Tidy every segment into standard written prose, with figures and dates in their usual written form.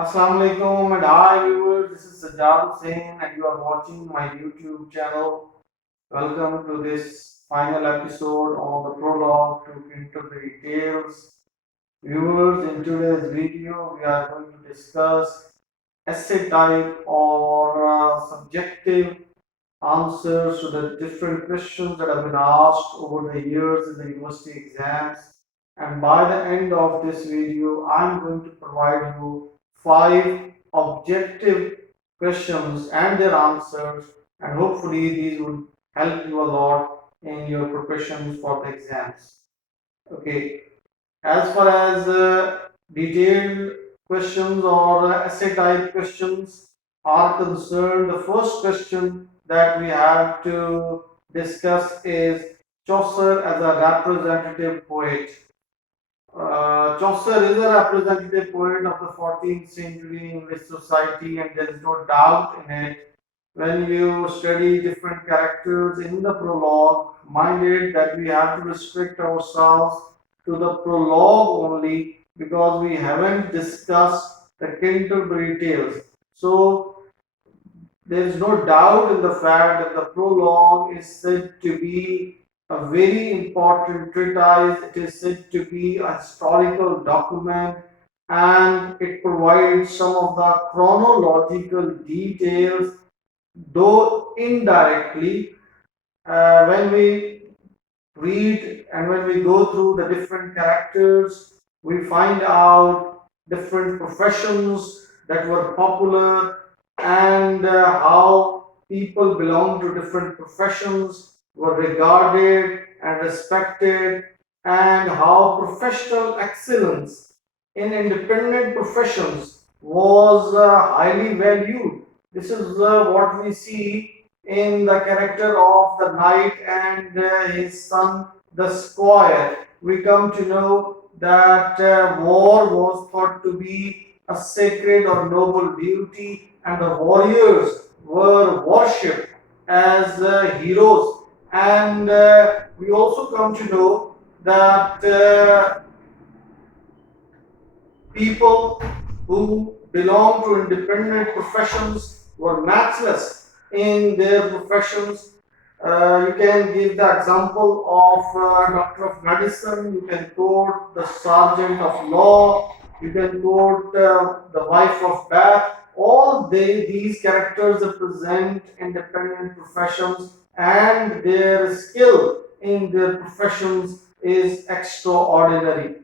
Assalamu alaikum and hi viewers, this is Satire.Why and you are watching my YouTube channel. Welcome to this final episode on the prologue to Canterbury Tales. Viewers, in today's video we are going to discuss essay type or subjective answers to the different questions that have been asked over the years in the university exams. And by the end of this video, I'm going to provide you 5 objective questions and their answers, and hopefully these would help you a lot in your preparations for the exams. Okay, as far as detailed questions or essay type questions are concerned, the first question that we have to discuss is Chaucer as a representative poet. Chaucer is a representative poet of the 14th century English society, and there is no doubt in it. When you study different characters in the prologue, mind it that we have to restrict ourselves to the prologue only because we haven't discussed the Canterbury Tales. So there is no doubt in the fact that the prologue is said to be a very important treatise. It is said to be a historical document, and it provides some of the chronological details, though indirectly. When we read and when we go through the different characters, we find out different professions that were popular, and how people belong to different professions were regarded and respected, and how professional excellence in independent professions was highly valued. This is what we see in the character of the knight and his son, the squire. We come to know that war was thought to be a sacred or noble duty, and the warriors were worshipped as heroes. And we also come to know that people who belong to independent professions were matchless in their professions. You can give the example of doctor of medicine, you can quote the sergeant of law, you can quote the wife of Bath. All these characters represent independent professions, and their skill in their professions is extraordinary.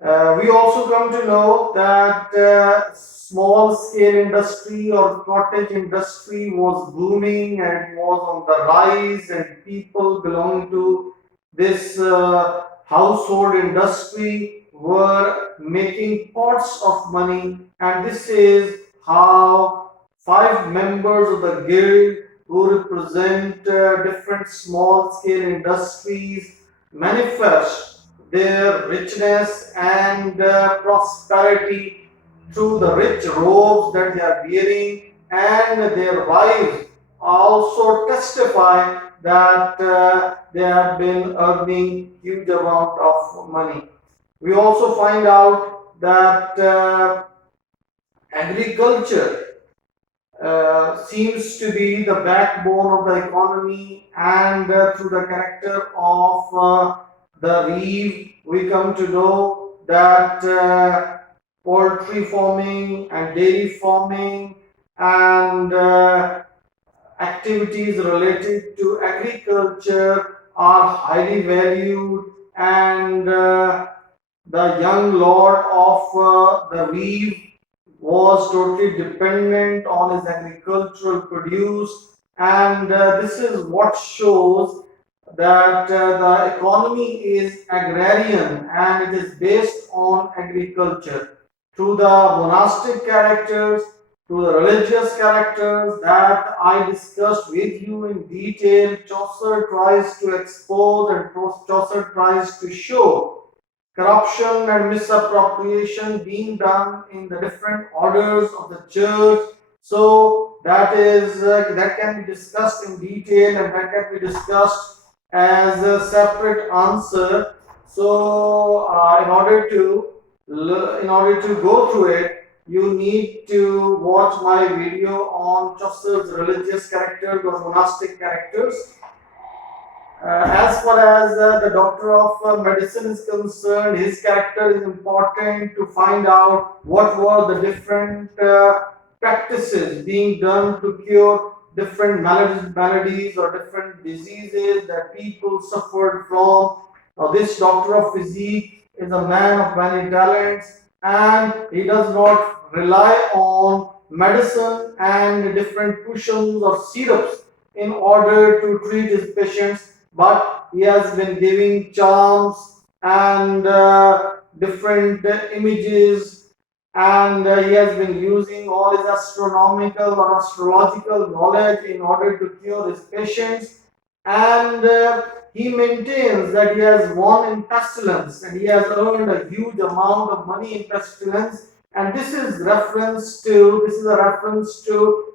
We also come to know that small scale industry or cottage industry was booming and was on the rise, and people belonging to this household industry were making pots of money. And this is how 5 members of the guild who represent different small scale industries manifest their richness and prosperity through the rich robes that they are wearing, and their wives also testify that they have been earning huge amount of money. We also find out that agriculture seems to be the backbone of the economy, and through the character of the reeve, we come to know that poultry farming and dairy farming and activities related to agriculture are highly valued, and the young lord of the reeve was totally dependent on his agricultural produce, and this is what shows that the economy is agrarian and it is based on agriculture. Through the monastic characters, through the religious characters that I discussed with you in detail, Chaucer tries to expose and Chaucer tries to show corruption and misappropriation being done in the different orders of the church. So that can be discussed in detail, and that can be discussed as a separate answer. So in order to go through it, you need to watch my video on Chaucer's religious characters or monastic characters. As far as the doctor of medicine is concerned, his character is important to find out what were the different practices being done to cure different maladies or different diseases that people suffered from. Now, this doctor of physique is a man of many talents, and he does not rely on medicine and different cushions or syrups in order to treat his patients, but he has been giving charms and different images, and he has been using all his astronomical or astrological knowledge in order to cure his patients. And he maintains that he has won in pestilence and he has earned a huge amount of money in pestilence. And this is a reference to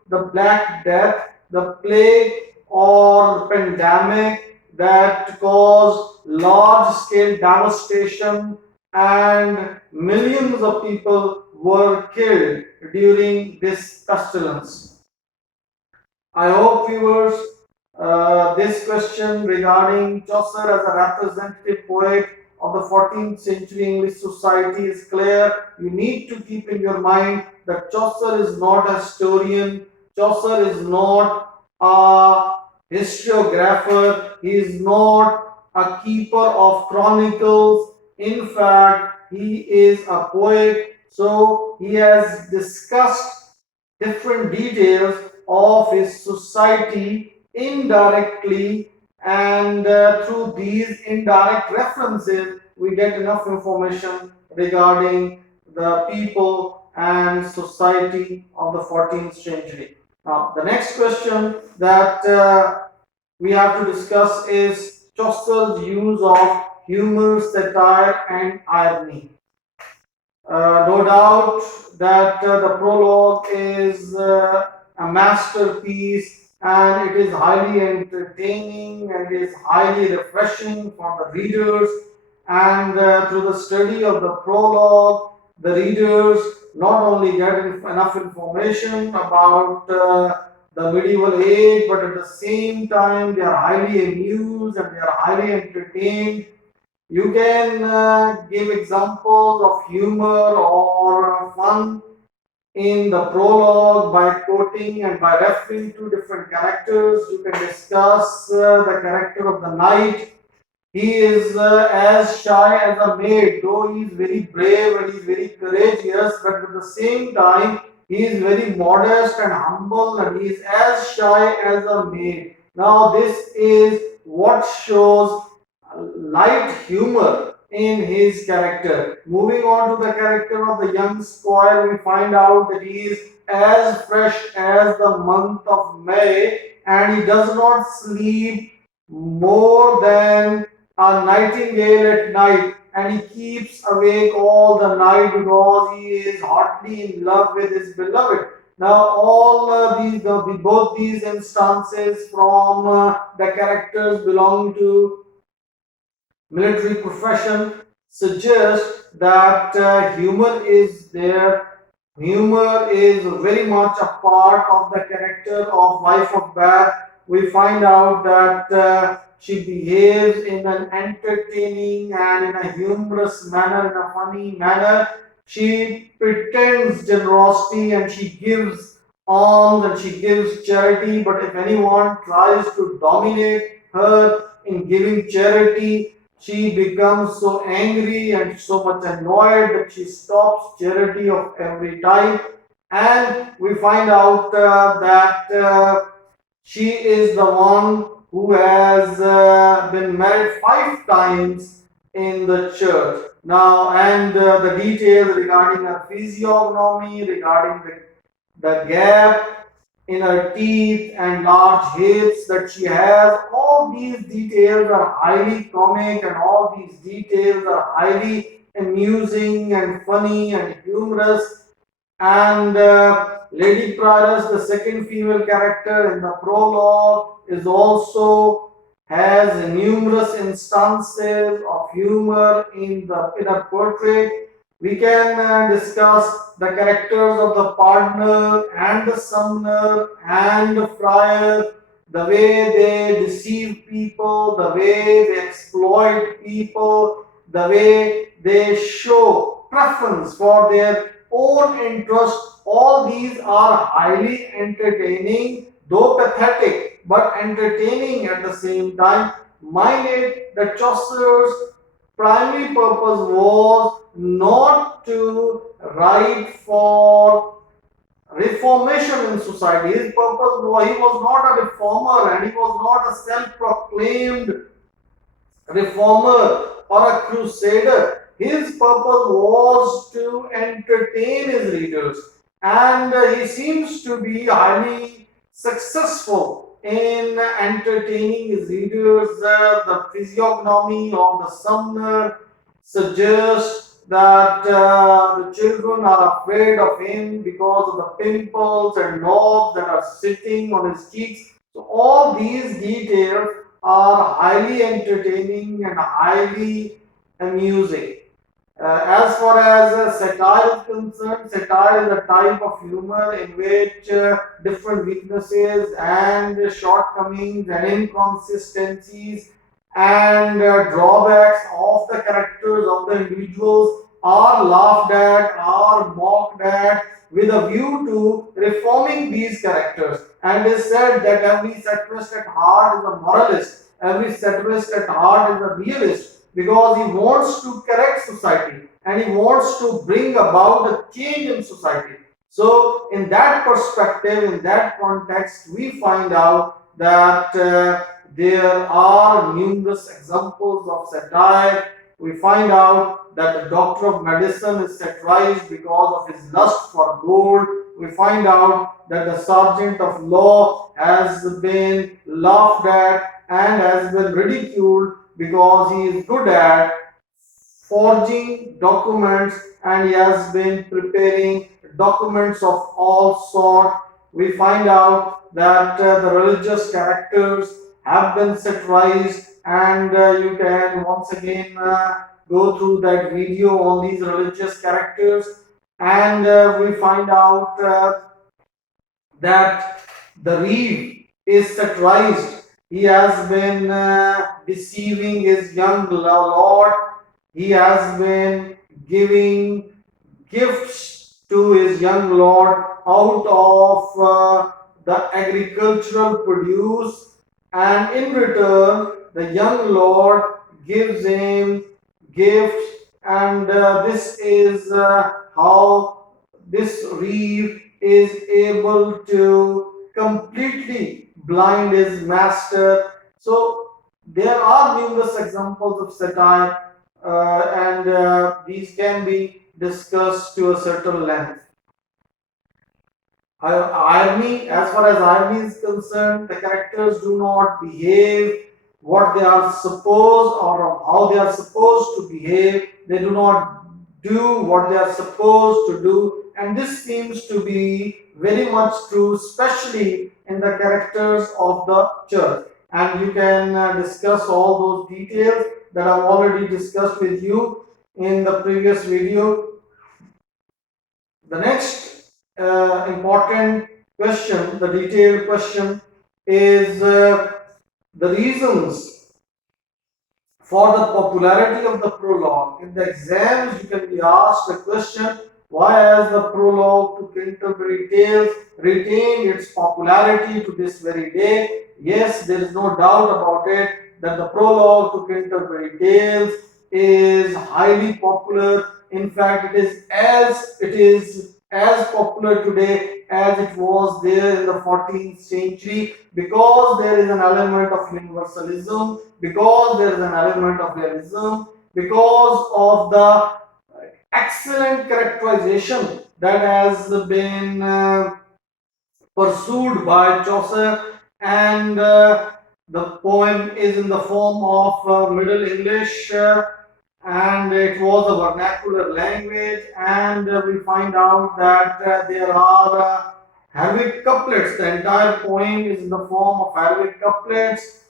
the Black Death, the plague or pandemic that caused large scale devastation, and millions of people were killed during this pestilence. I hope viewers, this question regarding Chaucer as a representative poet of the 14th century English society is clear. You need to keep in your mind that Chaucer is not a historian, Chaucer is not a historiographer, he is not a keeper of chronicles. In fact, he is a poet, so he has discussed different details of his society indirectly, and through these indirect references we get enough information regarding the people and society of the 14th century. Now the next question that we have to discuss is Chaucer's use of humor, satire and irony. No doubt that the prologue is a masterpiece, and it is highly entertaining and is highly refreshing for the readers. And through the study of the prologue, the readers not only get enough information about the medieval age, but at the same time they are highly amused and they are highly entertained. You can give examples of humor or fun in the prologue by quoting and by referring to different characters. You can discuss the character of the knight. He is as shy as a maid, though he is very brave and he is very courageous, but at the same time, he is very modest and humble and he is as shy as a maid. Now, this is what shows light humor in his character. Moving on to the character of the young squire, we find out that he is as fresh as the month of May and he does not sleep more than a nightingale at night, and he keeps awake all the night because he is hotly in love with his beloved. Now, all both these instances from the characters belonging to military profession suggests that humor is there. Humor is very much a part of the character of Wife of Bath. We find out that she behaves in an entertaining and in a humorous manner, in a funny manner. She pretends generosity and she gives alms and she gives charity, but if anyone tries to dominate her in giving charity, she becomes so angry and so much annoyed that she stops charity of every type. And we find out that she is the one who has been married 5 times in the church. Now, and the details regarding her physiognomy, regarding the gap in her teeth and large hips that she has. All these details are highly comic and all these details are highly amusing and funny and humorous. And Lady Prioress, the second female character in the prologue, is also has numerous instances of humor in her portrait. We can discuss the characters of the partner and the summoner and the friar, the way they deceive people, the way they exploit people, the way they show preference for their own interest. All these are highly entertaining, though pathetic, but entertaining at the same time. Minded that Chaucer's primary purpose was not to write for reformation in society. His purpose was, he was not a reformer and he was not a self-proclaimed reformer or a crusader. His purpose was to entertain his readers, and he seems to be highly successful in entertaining his readers. The physiognomy of the summoner suggests that the children are afraid of him because of the pimples and knobs that are sitting on his cheeks. So all these details are highly entertaining and highly amusing. As far as satire is concerned, satire is a type of humor in which different weaknesses and shortcomings and inconsistencies and drawbacks of the characters of the individuals are laughed at, are mocked at, with a view to reforming these characters. And it is said that every satirist at heart is a moralist, every satirist at heart is a realist, because he wants to correct society and he wants to bring about a change in society. So, in that perspective, in that context, we find out that there are numerous examples of satire. We find out that the doctor of medicine is satirized because of his lust for gold. We find out that the sergeant of law has been laughed at and has been ridiculed because he is good at forging documents and he has been preparing documents of all sort. We find out that the religious characters have been satirized, and you can once again go through that video on these religious characters, and we find out that the reeve is satirized. He has been deceiving his young lord. He has been giving gifts to his young lord out of the agricultural produce, and in return, the young lord gives him gifts, and this is how this reeve is able to completely blind his master. So there are numerous examples of satire, and these can be discussed to a certain length. Irony, as far as irony is concerned, the characters do not behave what they are supposed or how they are supposed to behave. They do not do what they are supposed to do, and this seems to be very much true, especially in the characters of the church. And you can discuss all those details that I've already discussed with you in the previous video. The next important question, the detailed question, is the reasons for the popularity of the prologue. In the exams, you can be asked the question, why has the prologue to Canterbury Tales retained its popularity to this very day? Yes, there is no doubt about it that the prologue to Canterbury Tales is highly popular. In fact, it is as popular today as it was there in the 14th century, because there is an element of universalism, because there is an element of realism, because of the excellent characterization that has been pursued by Chaucer, and the poem is in the form of Middle English, and it was a vernacular language, and we find out that there are heroic couplets. The entire poem is in the form of heroic couplets,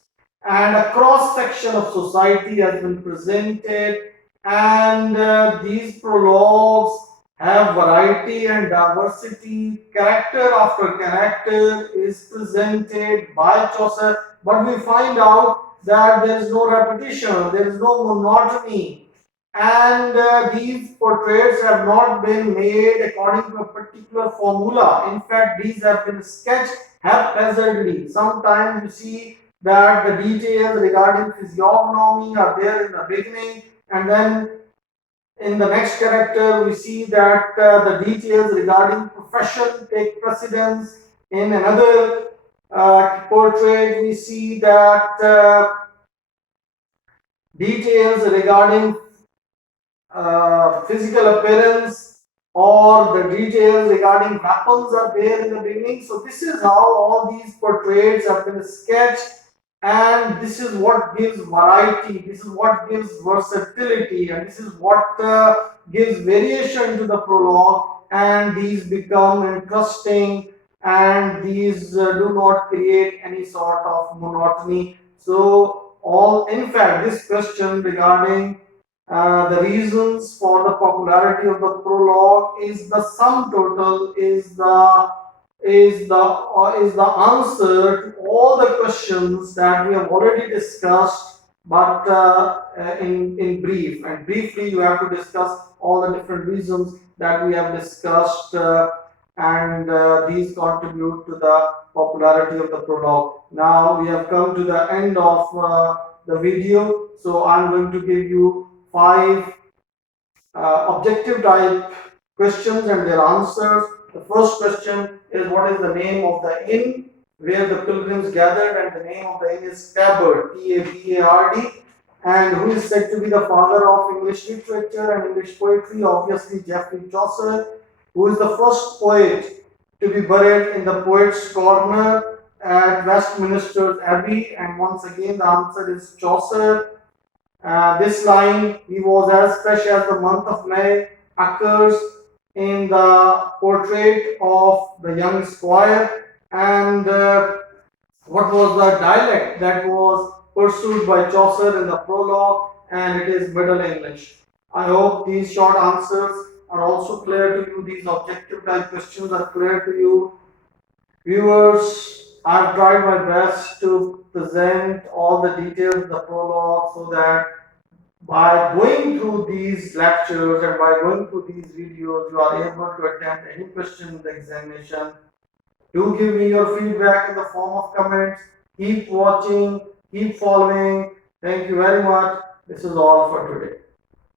and a cross section of society has been presented, and these prologues have variety and diversity. Character after character is presented by Chaucer, but we find out that there is no repetition, there is no monotony, and these portraits have not been made according to a particular formula. In fact, these have been sketched haphazardly. Sometimes you see that the details regarding physiognomy are there in the beginning, and then in the next character we see that the details regarding profession take precedence. In another portrait we see that details regarding physical appearance or the details regarding weapons are there in the beginning. So this is how all these portraits have been sketched, and this is what gives variety, this is what gives versatility, and this is what gives variation to the prologue, and these become interesting, and these do not create any sort of monotony. So all, in fact, this question regarding the reasons for the popularity of the prologue is the sum total, is the answer to all the questions that we have already discussed, but in brief, and briefly you have to discuss all the different reasons that we have discussed, and these contribute to the popularity of the prologue. Now we have come to the end of the video, so I'm going to give you 5 objective type questions and their answers. The first question is, what is the name of the inn where the pilgrims gathered? And the name of the inn is Tabard, Tabard. And who is said to be the father of English literature and English poetry? Obviously, Geoffrey Chaucer. Who is the first poet to be buried in the Poet's Corner at Westminster Abbey? And once again, the answer is Chaucer. This line, he was as fresh as the month of May, occurs in the portrait of the young squire. And what was the dialect that was pursued by Chaucer in the prologue? And it is Middle English. I hope these short answers are also clear to you. These objective type questions are clear to you. Viewers, I've tried my best to present all the details of the prologue so that by going through these lectures and by going through these videos, you are able to attempt any question in the examination. Do give me your feedback in the form of comments. Keep watching, keep following. Thank you very much. This is all for today.